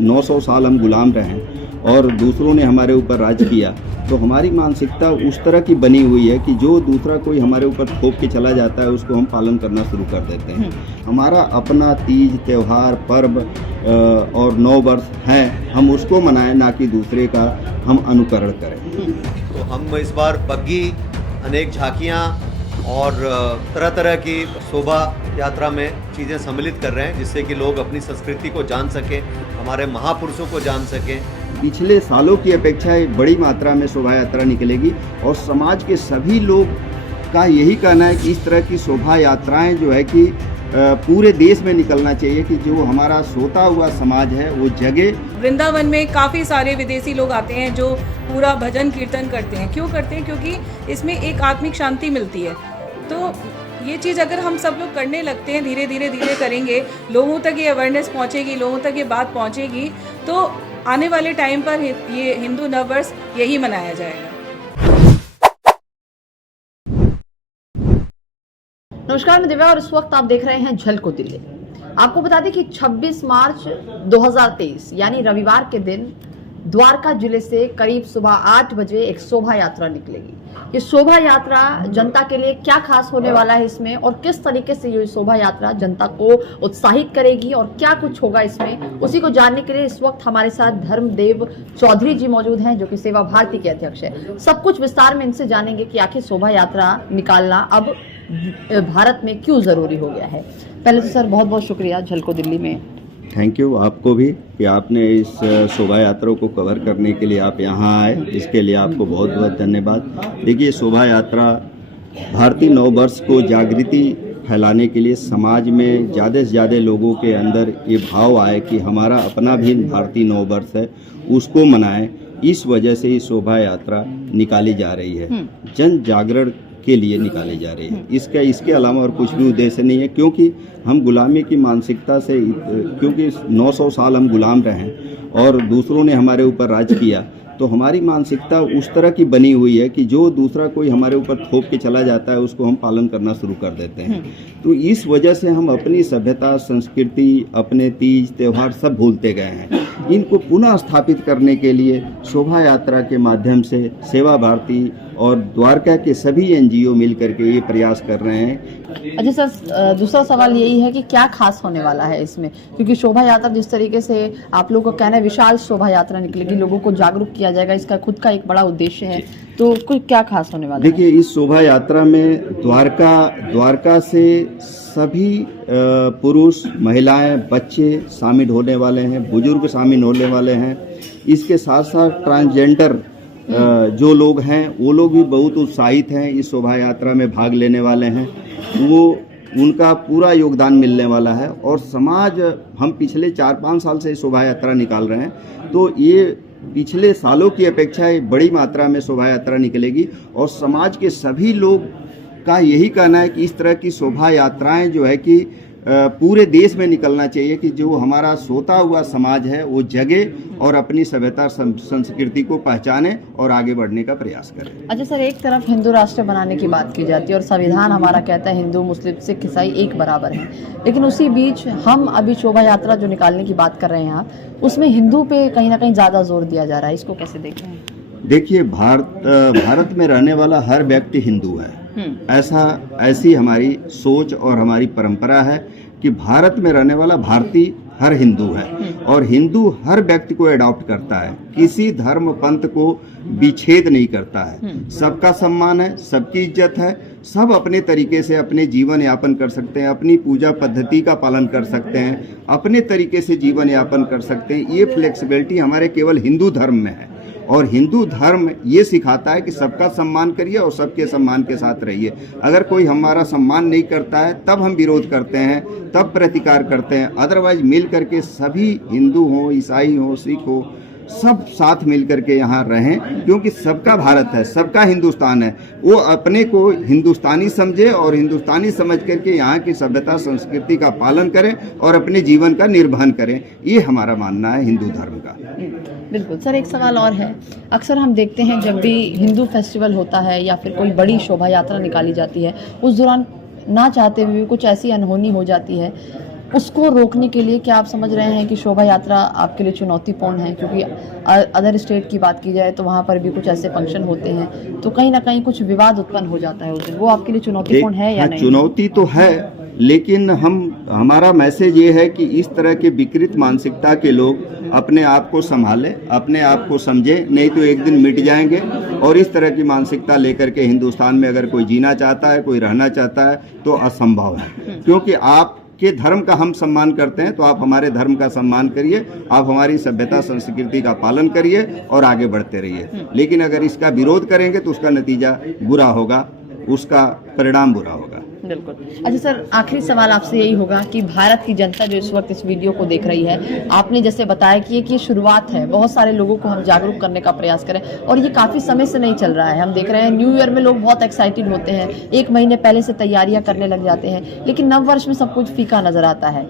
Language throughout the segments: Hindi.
900 साल हम गुलाम रहे और दूसरों ने हमारे ऊपर राज किया, तो हमारी मानसिकता उस तरह की बनी हुई है कि जो दूसरा कोई हमारे ऊपर थोप के चला जाता है उसको हम पालन करना शुरू कर देते हैं। हमारा अपना तीज त्यौहार पर्व और नव वर्ष है, हम उसको मनाएं, ना कि दूसरे का हम अनुकरण करें। तो हम इस बार बग्घी, अनेक झांकियाँ और तरह तरह की शोभा यात्रा में चीज़ें सम्मिलित कर रहे हैं, जिससे कि लोग अपनी संस्कृति को जान सकें, हमारे महापुरुषों को जान सकें। पिछले सालों की अपेक्षा बड़ी मात्रा में शोभा यात्रा निकलेगी और समाज के सभी लोग का यही कहना है कि इस तरह की शोभा यात्राएं जो है कि पूरे देश में निकलना चाहिए कि जो हमारा सोता हुआ समाज है वो जगे। वृंदावन में काफ़ी सारे विदेशी लोग आते हैं जो पूरा भजन कीर्तन करते हैं। क्यों करते हैं? क्योंकि इसमें एक आत्मिक शांति मिलती है। तो ये चीज़ अगर हम सब लोग करने लगते हैं, धीरे धीरे करेंगे, लोगों तक ये अवेयरनेस पहुँचेगी, लोगों तक ये बात पहुँचेगी, तो आने वाले टाइम पर ये हिंदू नववर्ष यही मनाया जाएगा। नमस्कार, मैं दिव्या और इस वक्त आप देख रहे हैं झलको दिल्ली। आपको बता दें कि 26 मार्च 2023 यानी रविवार के दिन द्वारका जिले से करीब सुबह 8 बजे एक शोभा यात्रा निकलेगी। ये शोभा यात्रा जनता के लिए क्या खास होने वाला है इसमें, और किस तरीके से ये शोभा यात्रा जनता को उत्साहित करेगी और क्या कुछ होगा इसमें, उसी को जानने के लिए इस वक्त हमारे साथ धर्मदेव चौधरी जी मौजूद हैं, जो कि सेवा भारती के अध्यक्ष है। सब कुछ विस्तार में इनसे जानेंगे कि आखिर शोभा यात्रा निकालना अब भारत में क्यों जरूरी हो गया है। पहले तो सर बहुत बहुत शुक्रिया झलको दिल्ली में। थैंक यू आपको भी कि आपने इस शोभा यात्रा को कवर करने के लिए आप यहाँ आए, इसके लिए आपको बहुत बहुत धन्यवाद। देखिए, शोभा यात्रा भारतीय नववर्ष को जागृति फैलाने के लिए समाज में ज़्यादा से ज़्यादा लोगों के अंदर ये भाव आए कि हमारा अपना भी भारतीय नववर्ष है, उसको मनाएं। इस वजह से ये शोभा यात्रा निकाली जा रही है, जन जागरण के लिए निकाली जा रही है। इसके अलावा और कुछ भी उद्देश्य नहीं है, क्योंकि हम गुलामी की मानसिकता से, क्योंकि 900 साल हम गुलाम रहे और दूसरों ने हमारे ऊपर राज किया, तो हमारी मानसिकता उस तरह की बनी हुई है कि जो दूसरा कोई हमारे ऊपर थोप के चला जाता है उसको हम पालन करना शुरू कर देते हैं। तो इस वजह से हम अपनी सभ्यता, संस्कृति, अपने तीज त्यौहार सब भूलते गए हैं। इनको पुनः स्थापित करने के लिए शोभा यात्रा के माध्यम से सेवा भारती और द्वारका के सभी एनजीओ मिल करके ये प्रयास कर रहे हैं। अच्छा सर, दूसरा सवाल यही है कि क्या खास होने वाला है इसमें, क्योंकि शोभा यात्रा जिस तरीके से आप लोगों को कहना है विशाल शोभा यात्रा निकलेगी, लोगों को जागरूक किया जाएगा, इसका खुद का एक बड़ा उद्देश्य है, तो कुछ क्या खास होने वाला है? देखिए, इस शोभा यात्रा में द्वारका से सभी पुरुष, महिलाएं, बच्चे शामिल होने वाले हैं, बुजुर्ग शामिल होने वाले हैं। इसके साथ साथ ट्रांसजेंडर जो लोग हैं वो लोग भी बहुत उत्साहित हैं, इस शोभा यात्रा में भाग लेने वाले हैं। वो उनका पूरा योगदान मिलने वाला है और समाज, हम पिछले 4-5 साल से शोभा यात्रा निकाल रहे हैं, तो ये पिछले सालों की अपेक्षा बड़ी मात्रा में शोभा यात्रा निकलेगी और समाज के सभी लोग का यही कहना है कि इस तरह की शोभा यात्राएं जो है कि पूरे देश में निकलना चाहिए कि जो हमारा सोता हुआ समाज है वो जगे और अपनी सभ्यता संस्कृति को पहचाने और आगे बढ़ने का प्रयास करें। अच्छा सर, एक तरफ हिंदू राष्ट्र बनाने की बात की जाती है और संविधान हमारा कहता है हिंदू, मुस्लिम, सिख, ईसाई एक बराबर हैं, लेकिन उसी बीच हम अभी शोभा यात्रा जो निकालने की बात कर रहे हैं आप, उसमें हिंदू पे कहीं ना कहीं ज़्यादा जोर दिया जा रहा है, इसको कैसे देख रहे हैं? देखिए, भारत में रहने वाला हर व्यक्ति हिंदू है। ऐसी हमारी सोच और हमारी परंपरा है कि भारत में रहने वाला भारतीय हर हिंदू है और हिंदू हर व्यक्ति को अडॉप्ट करता है, किसी धर्म पंथ को विच्छेद नहीं करता है। सबका सम्मान है, सबकी इज्जत है, सब अपने तरीके से अपने जीवन यापन कर सकते हैं, अपनी पूजा पद्धति का पालन कर सकते हैं, अपने तरीके से जीवन यापन कर सकते हैं। ये फ्लेक्सिबिलिटी हमारे केवल हिंदू धर्म में है और हिंदू धर्म ये सिखाता है कि सबका सम्मान करिए और सबके सम्मान के साथ रहिए। अगर कोई हमारा सम्मान नहीं करता है तब हम विरोध करते हैं, तब प्रतिकार करते हैं। अदरवाइज मिल करके सभी हिंदू हो, ईसाई हो, सिख हो, सब साथ मिल करके यहाँ रहें, क्योंकि सबका भारत है, सबका हिंदुस्तान है। वो अपने को हिंदुस्तानी समझे और हिंदुस्तानी समझ करके यहाँ की सभ्यता संस्कृति का पालन करें और अपने जीवन का निर्वहन करें। ये हमारा मानना है हिंदू धर्म का। बिल्कुल सर, एक सवाल और है। अक्सर हम देखते हैं जब भी हिंदू फेस्टिवल होता है या फिर कोई बड़ी शोभा यात्रा निकाली जाती है, उस दौरान ना चाहते हुए कुछ ऐसी अनहोनी हो जाती है उसको रोकने के लिए क्या आप समझ रहे हैं कि शोभा यात्रा आपके लिए चुनौतीपूर्ण है? क्योंकि अदर स्टेट की बात की जाए तो वहाँ पर भी कुछ ऐसे फंक्शन होते हैं, तो कहीं ना कहीं कुछ विवाद उत्पन्न हो जाता है उस दिन, वो आपके लिए चुनौतीपूर्ण है या हाँ, नहीं? चुनौती तो है, लेकिन हमारा मैसेज ये है कि इस तरह के विकृत मानसिकता के लोग अपने आप को संभालें, अपने आप को समझें, नहीं तो एक दिन मिट जाएंगे। और इस तरह की मानसिकता लेकर के हिंदुस्तान में अगर कोई जीना चाहता है, कोई रहना चाहता है, तो असंभव है। क्योंकि आपके धर्म का हम सम्मान करते हैं, तो आप हमारे धर्म का सम्मान करिए, आप हमारी सभ्यता संस्कृति का पालन करिए और आगे बढ़ते रहिए। लेकिन अगर इसका विरोध करेंगे तो उसका नतीजा बुरा होगा, उसका परिणाम बुरा होगा। बिल्कुल। अच्छा सर, आखिरी सवाल आपसे यही होगा कि भारत की जनता जो इस वक्त इस वीडियो को देख रही है, आपने जैसे बताया कि ये शुरुआत है, बहुत सारे लोगों को हम जागरूक करने का प्रयास करें, और ये काफ़ी समय से नहीं चल रहा है। हम देख रहे हैं न्यू ईयर में लोग बहुत एक्साइटेड होते हैं, 1 महीने पहले से तैयारियां करने लग जाते हैं, लेकिन नव वर्ष में सब कुछ फीका नजर आता है।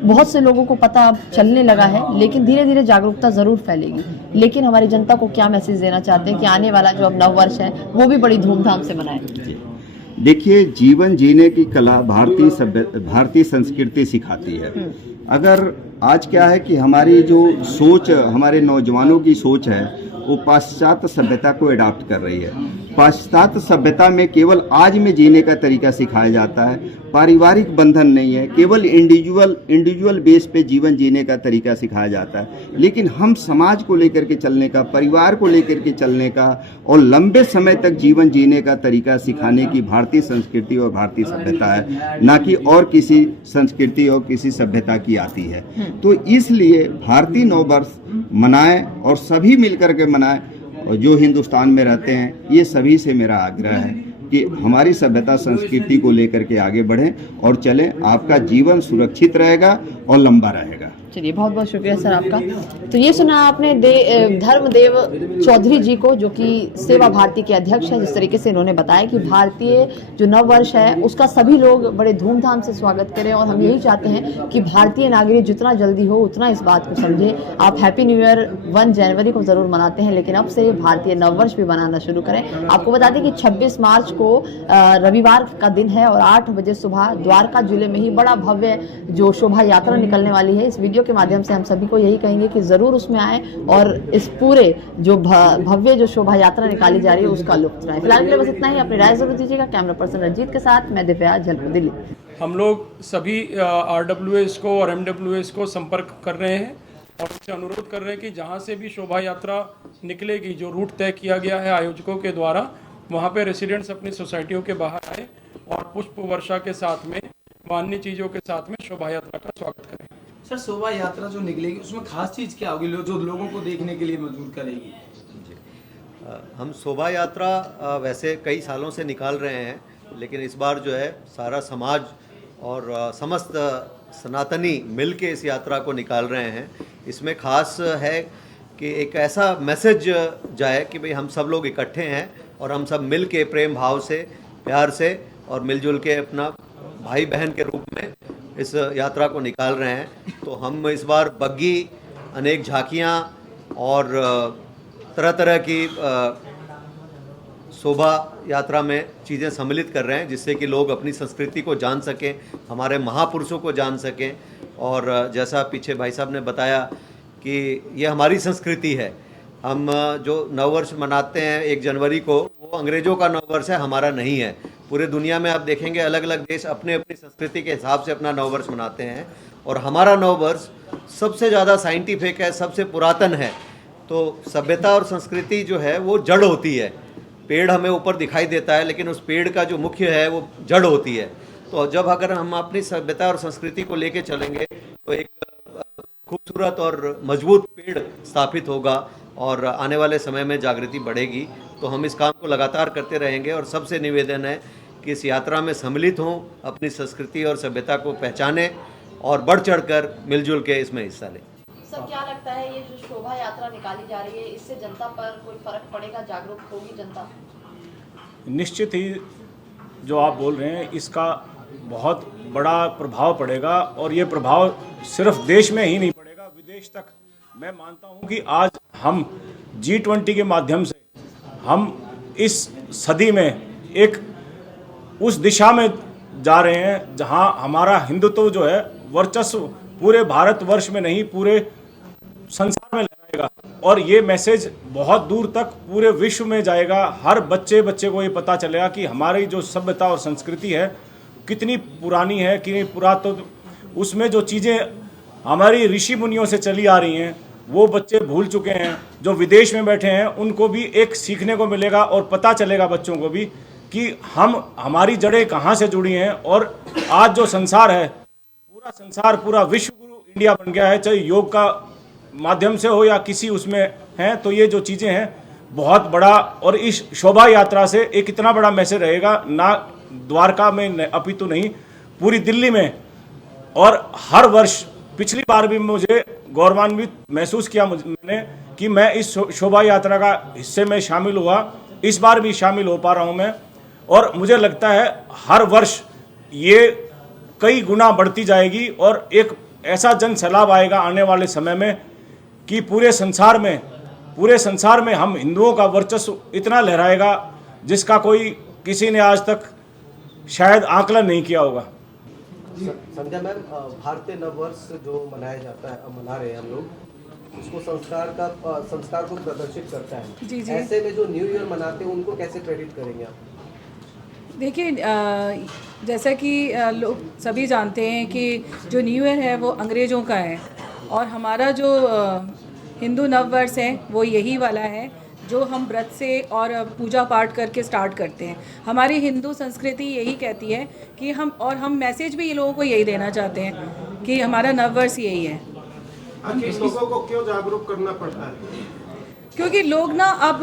बहुत से लोगों को पता अब चलने लगा है, लेकिन धीरे धीरे जागरूकता जरूर फैलेगी। लेकिन हमारी जनता को क्या मैसेज देना चाहते हैं कि आने वाला जो अब नव वर्ष है वो भी बड़ी धूमधाम से मनाएं? देखिए, जीवन जीने की कला भारतीय संस्कृति सिखाती है। अगर आज क्या है कि हमारी जो सोच, हमारे नौजवानों की सोच है, वो पाश्चात्य सभ्यता को अडॉप्ट कर रही है। पाश्चात्य सभ्यता में केवल आज में जीने का तरीका सिखाया जाता है, पारिवारिक बंधन नहीं है, केवल इंडिविजुअल बेस पे जीवन जीने का तरीका सिखाया जाता है। लेकिन हम समाज को लेकर के चलने का, परिवार को लेकर के चलने का और लंबे समय तक जीवन जीने का तरीका सिखाने की भारतीय संस्कृति और भारतीय सभ्यता है, ना कि और किसी संस्कृति और किसी सभ्यता की आती है। तो इसलिए भारतीय नववर्ष मनाएं और सभी मिलकर के मनाएं, और जो हिंदुस्तान में रहते हैं, ये सभी से मेरा आग्रह है कि हमारी सभ्यता संस्कृति को लेकर के आगे बढ़ें और चलें। आपका जीवन सुरक्षित रहेगा और लंबा रहेगा। चलिए, बहुत बहुत शुक्रिया सर आपका। तो ये सुना आपने धर्मदेव चौधरी जी को, जो कि सेवा भारती के अध्यक्ष हैं। जिस तरीके से इन्होंने बताया कि भारतीय जो नव वर्ष है उसका सभी लोग बड़े धूमधाम से स्वागत करें, और हम यही चाहते हैं कि भारतीय नागरिक जितना जल्दी हो उतना इस बात को समझे। आप हैप्पी न्यू ईयर 1 जनवरी को जरूर मनाते हैं, लेकिन अब से भारतीय नव वर्ष भी मनाना शुरू करें। आपको बता दें कि 26 मार्च को रविवार का दिन है, और 8 बजे सुबह द्वारका जिले में ही बड़ा भव्य जो शोभा यात्रा निकलने वाली है। इस वीडियो के माध्यम से हम सभी को यही कहेंगे कि जरूर उसमें आए और इस पूरे जो भव्य जो शोभा यात्रा निकाली जा रही है उसका लुत्फ उठाएं। फिलहाल के लिए बस इतना ही। अपनी राय जरूर दीजिएगा। कैमरा पर्सन रंजीत के साथ मैं दिव्या, जलपुर, दिल्ली। हम लोग सभी RWS को और MWS को संपर्क कर रहे हैं और उनसे अनुरोध कर रहे हैं कि जहां से भी शोभा यात्रा निकलेगी, जो रूट तय किया गया है आयोजकों के द्वारा, वहां पे रेसिडेंट्स अपनी सोसाइटियों के बाहर आए और पुष्प वर्षा के साथ में, अन्य चीज़ों के साथ में शोभा यात्रा का स्वागत करें। सर, शोभा यात्रा जो निकलेगी उसमें खास चीज़ क्या होगी जो लोगों को देखने के लिए मजबूर करेगी? हम शोभा यात्रा वैसे कई सालों से निकाल रहे हैं, लेकिन इस बार जो है सारा समाज और समस्त सनातनी मिल के इस यात्रा को निकाल रहे हैं। इसमें खास है कि एक ऐसा मैसेज जाए कि भाई हम सब लोग इकट्ठे हैं और हम सब मिल के प्रेम भाव से, प्यार से और मिलजुल के अपना भाई बहन के रूप में इस यात्रा को निकाल रहे हैं। तो हम इस बार बग्गी, अनेक झांकियाँ और तरह तरह की शोभा यात्रा में चीज़ें सम्मिलित कर रहे हैं, जिससे कि लोग अपनी संस्कृति को जान सकें, हमारे महापुरुषों को जान सकें। और जैसा पीछे भाई साहब ने बताया कि ये हमारी संस्कृति है। हम जो नववर्ष मनाते हैं 1 जनवरी को, वो अंग्रेज़ों का नववर्ष है, हमारा नहीं है। पूरे दुनिया में आप देखेंगे अलग अलग देश अपने अपनी संस्कृति के हिसाब से अपना नववर्ष मनाते हैं, और हमारा नववर्ष सबसे ज़्यादा साइंटिफिक है, सबसे पुरातन है। तो सभ्यता और संस्कृति जो है वो जड़ होती है। पेड़ हमें ऊपर दिखाई देता है, लेकिन उस पेड़ का जो मुख्य है वो जड़ होती है। तो जब अगर हम अपनी सभ्यता और संस्कृति को लेके चलेंगे तो एक खूबसूरत और मजबूत पेड़ स्थापित होगा और आने वाले समय में जागृति बढ़ेगी। तो हम इस काम को लगातार करते रहेंगे और सबसे निवेदन है कि इस यात्रा में सम्मिलित हों, अपनी संस्कृति और सभ्यता को पहचानें और बढ़ चढ़कर मिलजुल के इसमें हिस्सा लें। सर, क्या लगता है ये जो शोभा यात्रा निकाली जा रही है, इससे जनता पर कोई फर्क पड़ेगा, जागरूक होगी जनता? निश्चित ही जो आप बोल रहे हैं इसका बहुत बड़ा प्रभाव पड़ेगा, और ये प्रभाव सिर्फ देश में ही नहीं पड़ेगा, विदेश तक। मैं मानता हूँ कि आज हम G20 के माध्यम से हम इस सदी में एक उस दिशा में जा रहे हैं जहाँ हमारा हिंदुत्व जो है वर्चस्व पूरे भारतवर्ष में नहीं पूरे संसार में लहराएगा और ये मैसेज बहुत दूर तक पूरे विश्व में जाएगा। हर बच्चे को ये पता चलेगा कि हमारी जो सभ्यता और संस्कृति है कितनी पुरानी है, कितनी पुरातन, उसमें जो चीज़ें हमारी ऋषि मुनियों से चली आ रही हैं वो बच्चे भूल चुके हैं। जो विदेश में बैठे हैं उनको भी एक सीखने को मिलेगा और पता चलेगा बच्चों को भी कि हमारी जड़ें कहाँ से जुड़ी हैं। और आज जो संसार है, पूरा संसार, पूरा विश्व गुरु इंडिया बन गया है, चाहे योग का माध्यम से हो या किसी उसमें है। तो ये जो चीज़ें हैं बहुत बड़ा, और इस शोभा यात्रा से एक इतना बड़ा मैसेज रहेगा, ना द्वारका में अपितु नहीं पूरी दिल्ली में। और हर वर्ष, पिछली बार भी मुझे गौरवान्वित महसूस किया मैंने कि मैं इस शोभा यात्रा का हिस्से में शामिल हुआ, इस बार भी शामिल हो पा रहा हूं मैं। और मुझे लगता है हर वर्ष ये कई गुना बढ़ती जाएगी और एक ऐसा जन सैलाब आएगा आने वाले समय में कि पूरे संसार में हम हिंदुओं का वर्चस्व इतना लहराएगा जिसका कोई किसी ने आज तक शायद आकलन नहीं किया होगा। संध्या मैम, भारतीय नववर्ष जो मनाया जाता है, मना रहे हैं हम लोग, उसको संस्कार को प्रदर्शित करता है। जी जी। ऐसे में जो न्यू ईयर मनाते हैं उनको कैसे क्रेडिट करेंगे आप? देखिए, जैसा कि लोग सभी जानते हैं कि जो न्यू ईयर है वो अंग्रेज़ों का है और हमारा जो हिंदू नववर्ष है वो यही वाला है जो हम व्रत से और पूजा पाठ करके स्टार्ट करते हैं। हमारी हिंदू संस्कृति यही कहती है कि हम मैसेज भी ये लोगों को यही देना चाहते हैं कि हमारा नववर्ष यही है। लोगों को क्यों जागरूक करना पड़ता है? क्योंकि लोग ना अब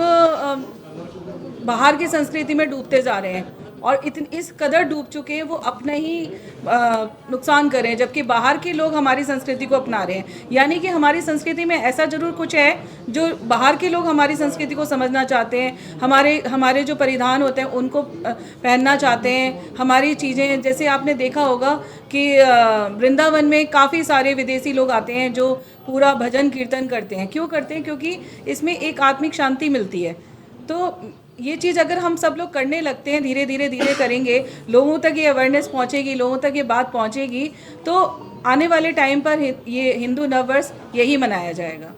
बाहर की संस्कृति में डूबते जा रहे हैं और इस कदर डूब चुके हैं वो अपना ही नुकसान कर रहे हैं, जबकि बाहर के लोग हमारी संस्कृति को अपना रहे हैं। यानी कि हमारी संस्कृति में ऐसा ज़रूर कुछ है जो बाहर के लोग हमारी संस्कृति को समझना चाहते हैं, हमारे जो परिधान होते हैं उनको पहनना चाहते हैं। हमारी चीज़ें, जैसे आपने देखा होगा कि वृंदावन में काफ़ी सारे विदेशी लोग आते हैं जो पूरा भजन कीर्तन करते हैं। क्यों करते हैं? क्योंकि इसमें एक आत्मिक शांति मिलती है। तो ये चीज़ अगर हम सब लोग करने लगते हैं, धीरे धीरे करेंगे, लोगों तक ये अवेयरनेस पहुंचेगी, लोगों तक ये बात पहुंचेगी, तो आने वाले टाइम पर ये हिंदू नववर्ष यही मनाया जाएगा।